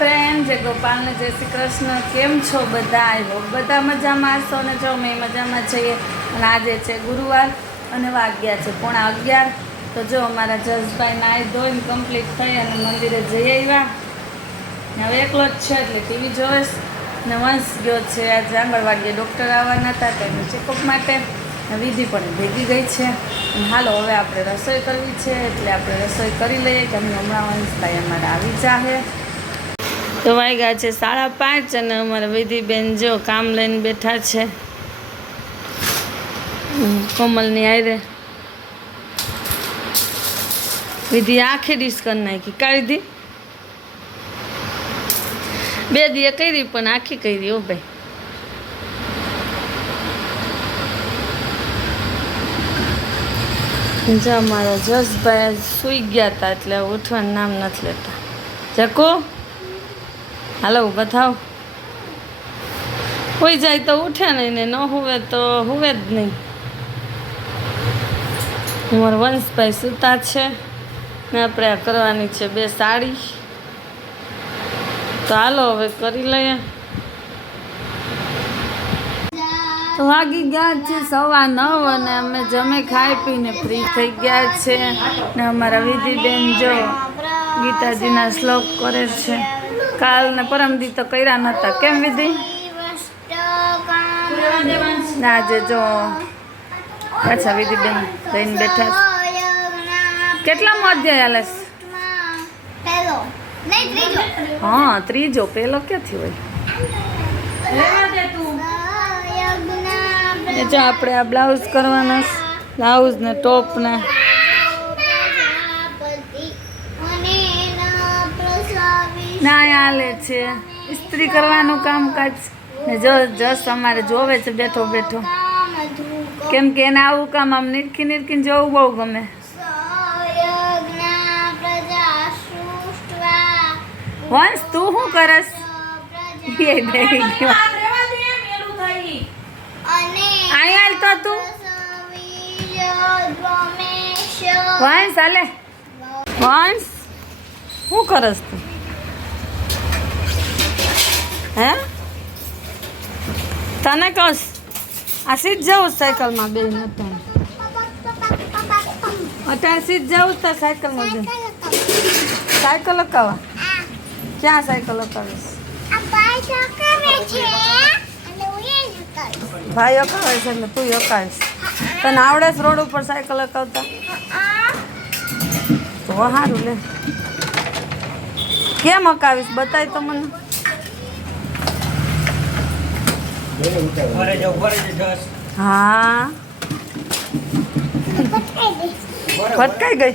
Friend, જય ગોપાલ ને જય શ્રી કૃષ્ણ. કેમ છો બધા? આઈ હોપ બધા મજામાં હશો ને જો અમે મજામાં છીએ. અને આજે છે ગુરુવાર અને વાગ્યા છે 11:30. તો જો અમારા જસભાઈ નાહી ધોઈને કમ્પ્લીટ થઈ અને મંદિરે જઈ આવ્યા. હવે એકલો જ છે એટલે ટીવી જોઈશ. ને વંશ ગયો છે આજે આંગણવાડીએ, ડૉક્ટર આવવાના હતા તેનું ચેકઅપ માટે. વિધિ પણ ભેગી ગઈ છે. અને હાલો હવે આપણે રસોઈ કરવી છે એટલે આપણે રસોઈ કરી લઈએ કે હમણાં વંશભાઈ અમારે આવી જાહે. તો વાગ્યા છે 5:30 અને અમારા વિધિબેન જો કામ લઈને બેઠા છે કોમલની હારે. વિધિ આખી ડીશ કરી નાખી. કા વિધિ? 2 દીએ કરી પણ આખી કરી. ઓ ભાઈ જો અમારા જસભાઈ સૂઈ ગયા હતા એટલે ઉઠવાનું નામ નથી લેતા. જકો હાલો ઊભા થાવ. હોઈ જાય તો ઉઠે નહીં ને ન હુવે તો હુવે જ નહીં. અમારા વંશભાઈ સૂતા છે ને આપણે આ કરવાની છે 2 સાડી. તો હાલો હવે કરી લઈએ. તો વાગી ગયા છે 9:15 અને અમે જમે ખાઈ પીને ફ્રી થઈ ગયા છે. ને અમારા વિધિબેન જો ગીતાજીના શ્લોક કરે છે. કાલ ને પરમદી તો કર્યા નહોતા. કેમ વિધિ? આજે જો પાછા વિધિબેન લઈને બેઠા. કેટલામો અધ્યાય હાલે છે? હા, ત્રીજો. પેલો ક્યાંથી હોય? જો આપણે આ બ્લાઉઝ કરવાના, બ્લાઉઝ ને ટોપ ને ના હાલે છે. ઇસ્ત્રી કરવાનું કામકાજ ને જસ અમારે જોવે છે બેઠો બેઠો. કેમ કે એને આવું કામ આમ નીરખીને જોવું બહુ ગમે. વંશ તું શું કરસ? અહીંયા તો તું વંશ હાલે. વંશ શું કરસ તું? હે તને કસ આ સીધ જવું સાયકલમાં બે નતા અત્યારે સીધ જવું તો સાયકલમાં જવું. સાયકલ અકાવા ક્યાં સાયકલ અકાવીશ? ભાઈ અકાવે છે એટલે તું અકાવીશ. તને આવડે છે રોડ ઉપર સાયકલ અકાવતા? તો સારું લે. કેમ અકાવીશ બતાય તો મને. હા ભટકાઈ ગઈ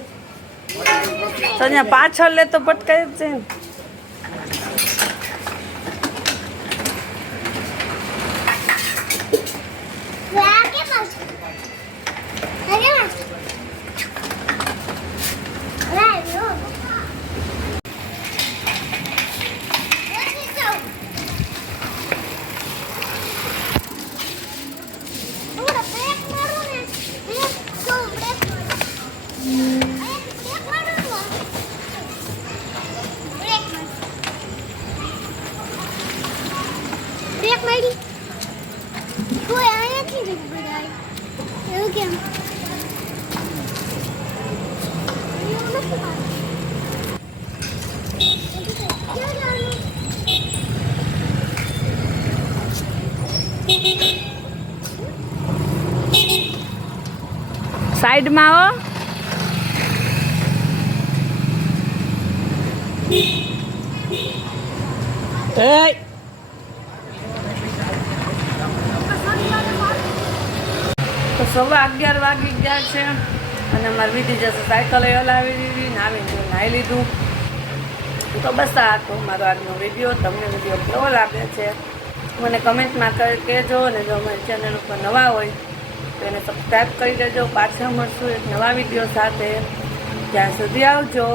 તો અહીંયા પાછળ લે તો ભટકાઈ જ છે. સાઈડમાં આવો. તો 11:15 વાગી ગયા છે અને અમારી વિધિ જશે સાયકલ હલાવી દીધી ને આવીને નાહી લીધું. તો બસ આ તો મારો આજનો વિડીયો. તમને વિડીયો કેવો લાગે છે મને કમેન્ટમાં કહેજો. અને જો અમારી ચેનલ ઉપર નવા હોય તો એને સબસ્ક્રાઈબ કરી દેજો. પાછા મળશું એક નવા વિડીયો સાથે. ત્યાં સુધી આવજો.